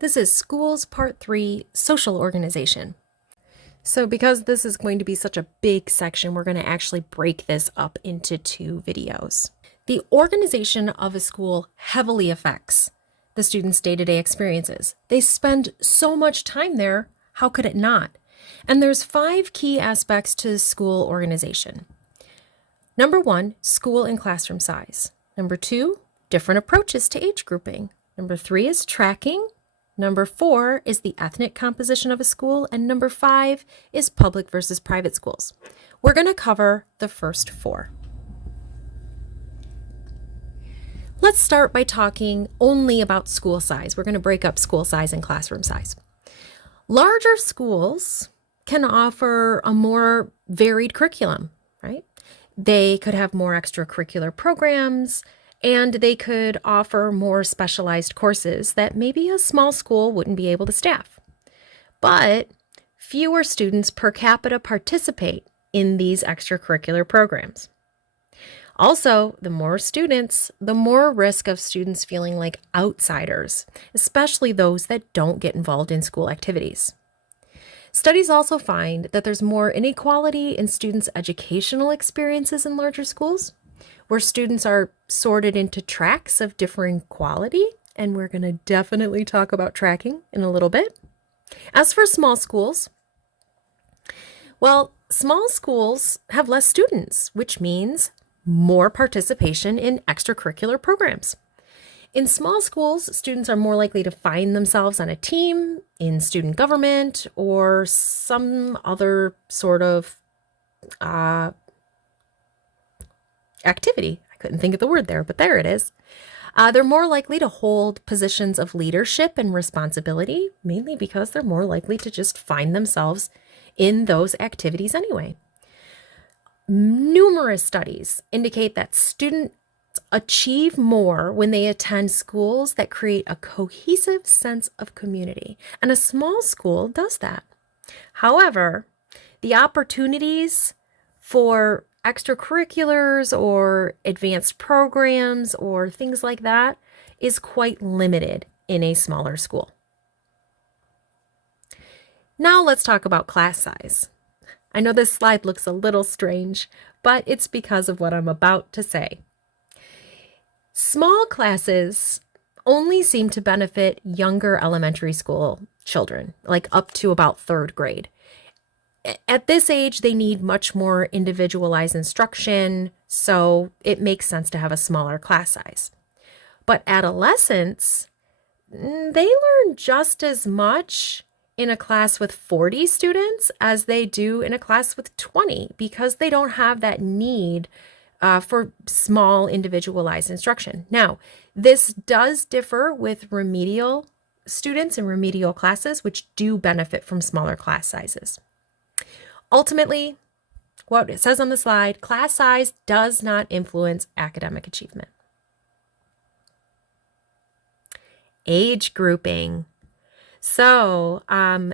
This is Schools Part 3, Social Organization. So because this is going to be such a big section, we're going to actually break this up into 2 videos. The organization of a school heavily affects the students' day-to-day experiences. They spend so much time there, how could it not? And there's 5 key aspects to school organization. Number 1, school and classroom size. Number 2, different approaches to age grouping. Number 3 is tracking. Number 4 is the ethnic composition of a school, and number 5 is public versus private schools. We're going to cover the first 4. Let's start by talking only about school size. We're going to break up school size and classroom size. Larger schools can offer a more varied curriculum, right? They could have more extracurricular programs, and they could offer more specialized courses that maybe a small school wouldn't be able to staff. But fewer students per capita participate in these extracurricular programs. Also, the more students, the more risk of students feeling like outsiders, especially those that don't get involved in school activities. Studies also find that there's more inequality in students' educational experiences in larger schools, where students are sorted into tracks of differing quality, and we're going to definitely talk about tracking in a little bit. As for small schools, well, small schools have less students, which means more participation in extracurricular programs. In small schools, students are more likely to find themselves on a team, in student government, or some other sort of activity. I couldn't think of the word there, but there it is. They're more likely to hold positions of leadership and responsibility, mainly because they're more likely to just find themselves in those activities anyway. Numerous studies indicate that students achieve more when they attend schools that create a cohesive sense of community, and a small school does that. However, the opportunities for extracurriculars or advanced programs or things like that is quite limited in a smaller school. Now let's talk about class size. I know this slide looks a little strange, but it's because of what I'm about to say. Small classes only seem to benefit younger elementary school children, like up to about 3rd grade. At this age, they need much more individualized instruction, so it makes sense to have a smaller class size. But adolescents, they learn just as much in a class with 40 students as they do in a class with 20, because they don't have that need for small individualized instruction. Now, this does differ with remedial students and remedial classes, which do benefit from smaller class sizes. Ultimately, what it says on the slide, class size does not influence academic achievement. Age grouping. So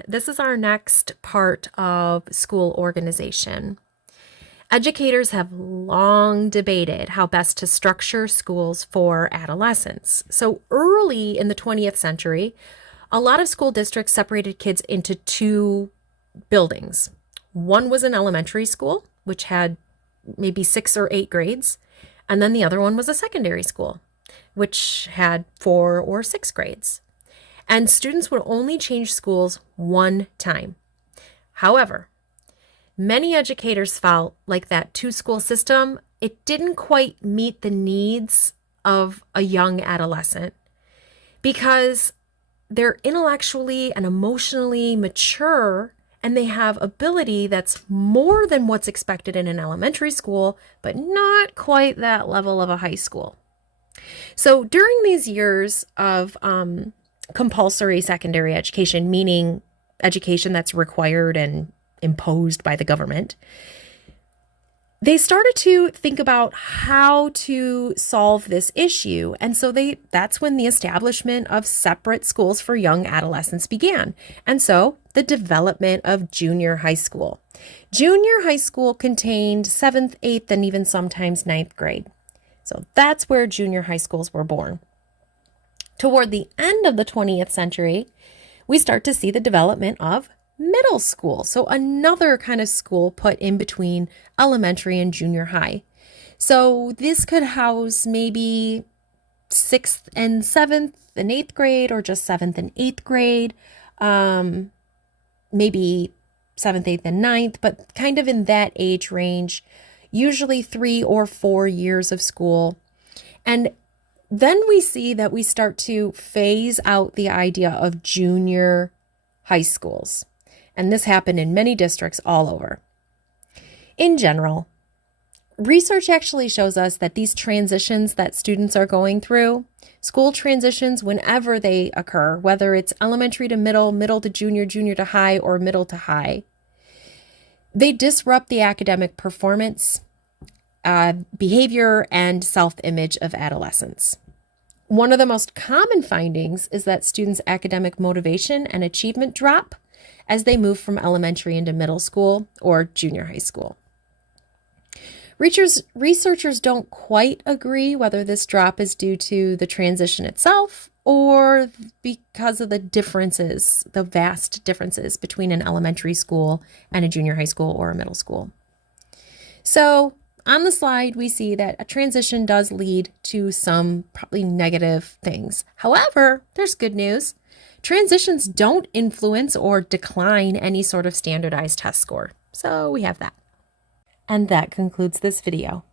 this is our next part of school organization. Educators have long debated how best to structure schools for adolescents. So early in the 20th century, a lot of school districts separated kids into 2 buildings. One was an elementary school, which had maybe 6 or 8 grades, and then the other one was a secondary school, which had 4 or 6 grades. And students would only change schools 1 time. However, many educators felt like that 2-school system, it didn't quite meet the needs of a young adolescent, because they're intellectually and emotionally mature, and they have ability that's more than what's expected in an elementary school, but not quite that level of a high school. So during these years of compulsory secondary education, meaning education that's required and imposed by the government, they started to think about how to solve this issue. And so that's when the establishment of separate schools for young adolescents began. And so the development of junior high school. Junior high school contained 7th, 8th, and even sometimes 9th grade. So that's where junior high schools were born. Toward the end of the 20th century, we start to see the development of middle school. So another kind of school put in between elementary and junior high. So this could house maybe 6th and 7th and 8th grade, or just 7th and 8th grade, maybe 7th, 8th, and 9th, but kind of in that age range, usually 3 or 4 years of school. And then we see that we start to phase out the idea of junior high schools. And this happened in many districts all over. In general, research actually shows us that these transitions that students are going through, school transitions, whenever they occur, whether it's elementary to middle, middle to junior, junior to high, or middle to high, they disrupt the academic performance, behavior, and self-image of adolescents. One of the most common findings is that students' academic motivation and achievement drop as they move from elementary into middle school or junior high school. Researchers don't quite agree whether this drop is due to the transition itself or because of the differences, the vast differences between an elementary school and a junior high school or a middle school. So on the slide, we see that a transition does lead to some probably negative things. However, there's good news. Transitions don't influence or decline any sort of standardized test score. So we have that. And that concludes this video.